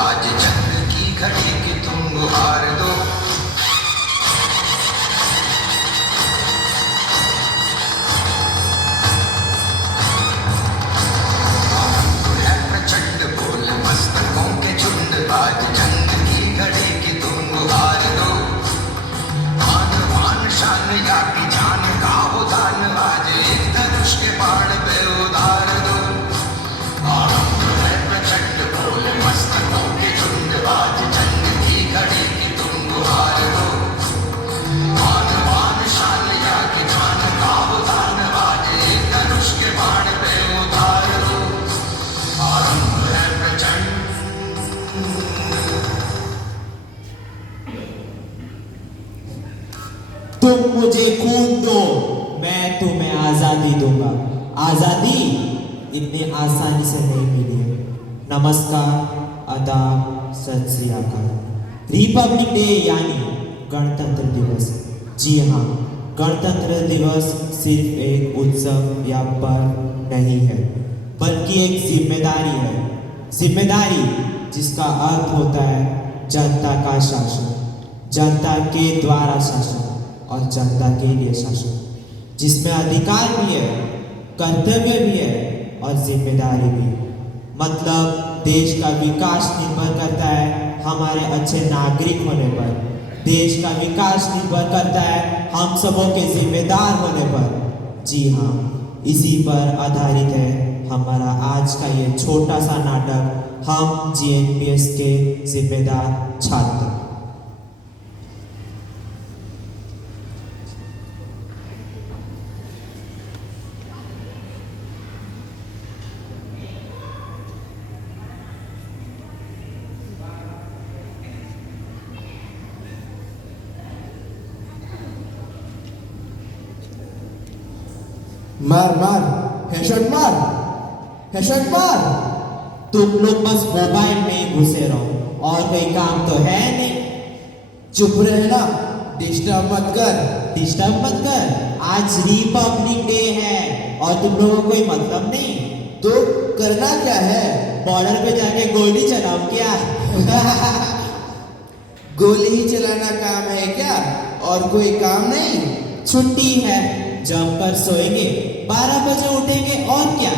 आज जंग की घड़ी की तुम गुहार दो। प्रचंड बोल मस्तकों के झुंड, आज जंग की घड़ी की तुम गुहार दो। मान मान शान या की जान का हो दान, आज एक धनुष के बाण पे उतार दो। आरंभ है प्रचंड बोल मस्तकों के झुंड, आज जंग की घड़ी की तुम गुहार दो। मान मान शान या की जान का हो दान, आज एक धनुष के बाण पे उतार दो। आरंभ है प्रचंड। तुम मुझे खून दो, मैं तुम्हें आजादी दूंगा। आजादी इतने आसानी से नहीं मिली है। नमस्कार, आदाब, सत श्री अकाल। रिपब्लिक डे यानी गणतंत्र दिवस। जी हाँ, गणतंत्र दिवस सिर्फ एक उत्सव या पर्व नहीं है, बल्कि एक जिम्मेदारी है। जिम्मेदारी जिसका अर्थ होता है जनता का शासन, जनता के द्वारा शासन और जनता के लिए शासन, जिसमें अधिकार भी है, कर्तव्य भी है और जिम्मेदारी भी। मतलब देश का विकास निर्भर करता है हमारे अच्छे नागरिक होने पर। देश का विकास निर्भर करता है हम सबों के जिम्मेदार होने पर। जी हाँ, इसी पर आधारित है हमारा आज का ये छोटा सा नाटक, हम GNPS के जिम्मेदार छात्र। मार मार, हेडशॉट मार, हेडशॉट मार। तुम लोग बस मोबाइल में ही घुसे रहो और कोई काम तो है नहीं। चुप रहना, डिस्टर्ब मत कर। डिस्टर्ब मत कर, आज रिपब्लिक डे है और तुम लोगों को कोई मतलब नहीं। तो करना क्या है? बॉर्डर पे जाके गोली चलाओ क्या? गोली ही चलाना काम है क्या? और कोई काम नहीं? छुट्टी है, जमकर सोएंगे, 12 बजे उठेंगे और क्या?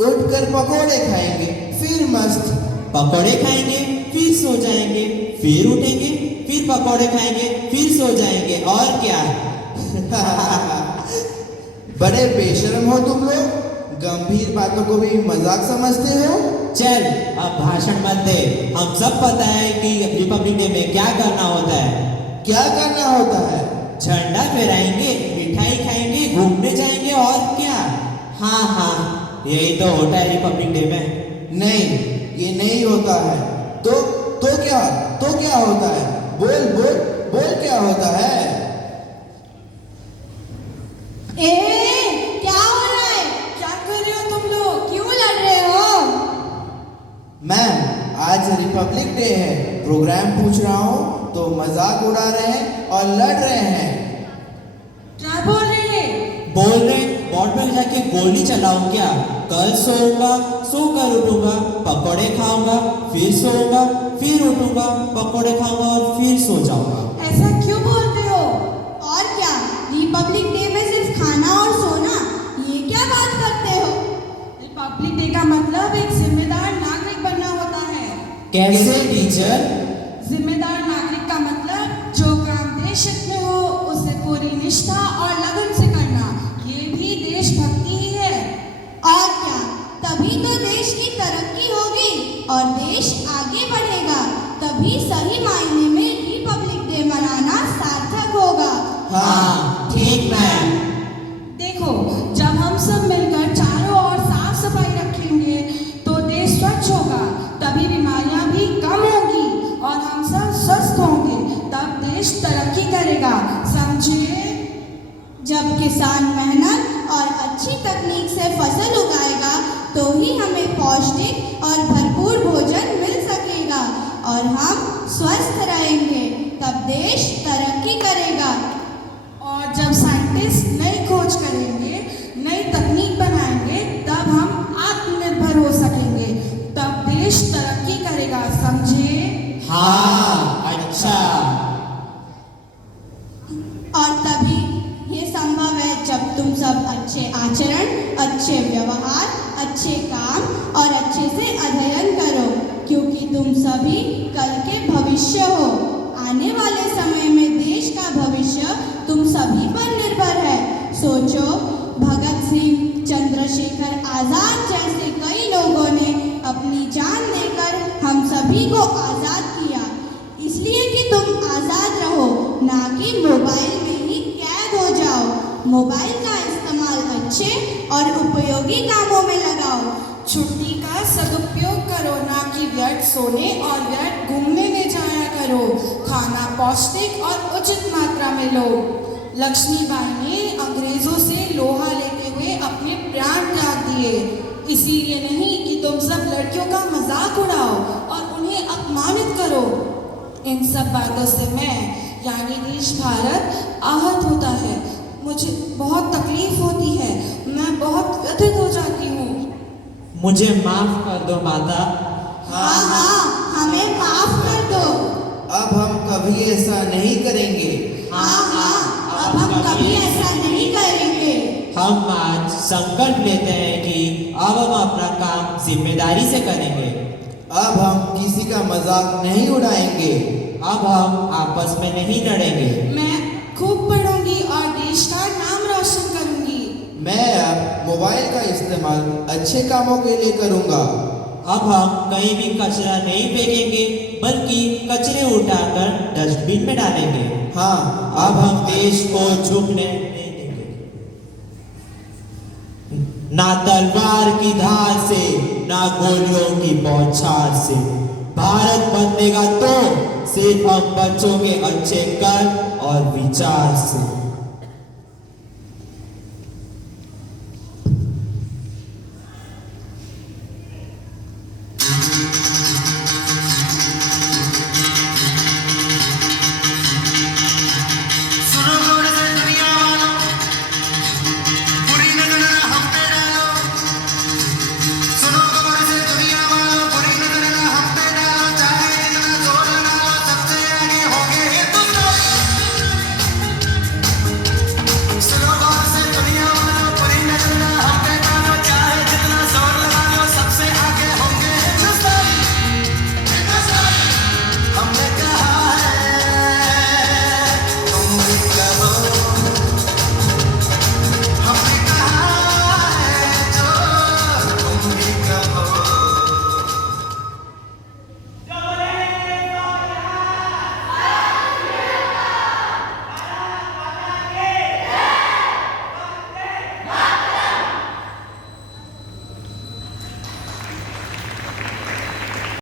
उठकर पकोड़े खाएंगे, फिर मस्त। पकोड़े खाएंगे, फिर सो जाएंगे, फिर उठेंगे, फिर पकोड़े खाएंगे, फिर सो जाएंगे और क्या? बड़े बेशर्म हो तुम लोग, गंभीर बातों को भी मजाक समझते हो। चल अब भाषण मत दे, हम सब पता है कि रिपब्लिक डे में क्या करना होता है। क्या करना होता है? झंडा फहराएंगे, मिठाई खाएंगे, घूमने जाएंगे और क्या? हाँ हाँ, यही तो होता है रिपब्लिक डे में। नहीं, ये नहीं होता है। तो क्या होता है? बोल बोल बोल, क्या होता है? क्या हो रहा है? क्या कर रहे हो तुम लोग? क्यों लड़ रहे हो? मैम, आज रिपब्लिक डे है, प्रोग्राम पूछ रहा हूँ तो मजाक उड़ा रहे हैं और लड़ रहे हैं। क्या बोल रहे हैं? बोल रहे बॉर्ड में जाके गोली चलाऊं क्या? कल सोऊंगा, सोकर उठूंगा, पकौड़े खाऊंगा, फिर सोऊंगा, फिर उठूंगा, पकौड़े खाऊंगा और फिर सो जाऊंगा। ऐसा क्यों बोलते हो? और क्या, रिपब्लिक डे में सिर्फ खाना और सोना, ये क्या बात करते हो? रिपब्लिक डे का मतलब एक जिम्मेदार नागरिक बनना होता है। कैसे टीचर? जिम्मेदार नागरिक का मतलब जो काम देश हित में हो उसे पूरी निष्ठा और लगन से करना, ये भी देशभक्ति ही है। और क्या, तभी तो देश की तरक्की होगी और देश आगे बढ़ेगा, तभी सही मायने में रिपब्लिक डे मनाना सार्थक होगा। हाँ ठीक मैम। देखो, जब हम सब मिलकर चारों ओर साफ सफाई रखेंगे तो देश स्वच्छ होगा, तभी बीमारियां भी कम होगी और हम सब स्वस्थ होंगे, तब देश तरक्की करेगा, समझे? जब किसान मेहनत और अच्छी तकनीक से फसल उगाएगा तो ही हमें पौष्टिक और भरपूर भोजन मिल सकेगा और हम स्वस्थ रहेंगे, तब देश तरक्की करेगा। और जब साइंटिस्ट नई खोज करेंगे, नई तकनीक बनाएंगे, तब हम आत्मनिर्भर हो सकेंगे, तब देश तरक्की तरक्की करेगा, समझे? हाँ, अच्छा। और तभी ये संभव है जब तुम सब अच्छे आचरण, अच्छे व्यवहार, अच्छे काम और अच्छे से अध्ययन करो, क्योंकि तुम सभी कल के भविष्य हो। आने वाले समय में देश का भविष्य तुम सभी पर निर्भर है। सोचो, भगत सिंह, चंद्रशेखर आजाद जैसे कई लोगों ने अपनी जान देकर हम सभी को आजाद किया, इसलिए कि तुम आजाद रहो, ना कि मोबाइल में ही कैद हो जाओ। मोबाइल का इस्तेमाल अच्छे और उपयोगी कामों में लगाओ। छुट्टी का सदुपयोग करो, ना कि व्यर्थ सोने और व्यर्थ घूमने में जाया करो। खाना पौष्टिक और उचित मात्रा में लो। लक्ष्मीबाई ने अंग्रेजों से लोहा लेते हुए अपने प्राण त्याग दिए, इसीलिए नहीं कि तुम सब लड़कियों का मजाक उड़ाओ और उन्हें अपमानित करो। इन सब बातों से मैं यानी देश भारत आहत होता है। मुझे बहुत तकलीफ होती है, मैं बहुत व्यथित हो जाती हूँ। मुझे माफ कर दो माता। हाँ हाँ, हमें माफ कर दो। अब हम कभी ऐसा नहीं करेंगे। हाँ हाँ, अब हम कभी ऐसा नहीं करेंगे। हम आज संकल्प लेते हैं कि अब हम अपना काम जिम्मेदारी से करेंगे। अब हम किसी का मजाक नहीं उड़ाएंगे। अब हम आपस में नहीं लड़ेंगे। मैं खूब पढ़ूंगी और देश का नाम रोशन करूंगी। मैं अब मोबाइल का इस्तेमाल अच्छे कामों के लिए करूंगा। अब हम कहीं भी कचरा नहीं फेंकेंगे, बल्कि कचरे उठाकर डस्टबिन में डालेंगे। हाँ, अब हम देश को झुकने नहीं देंगे। ना तलवार की धार से, ना गोलियों की बौछार से। भारत बनेगा तो सिर्फ हम बच्चों के अच्छे कर्म और विचार से।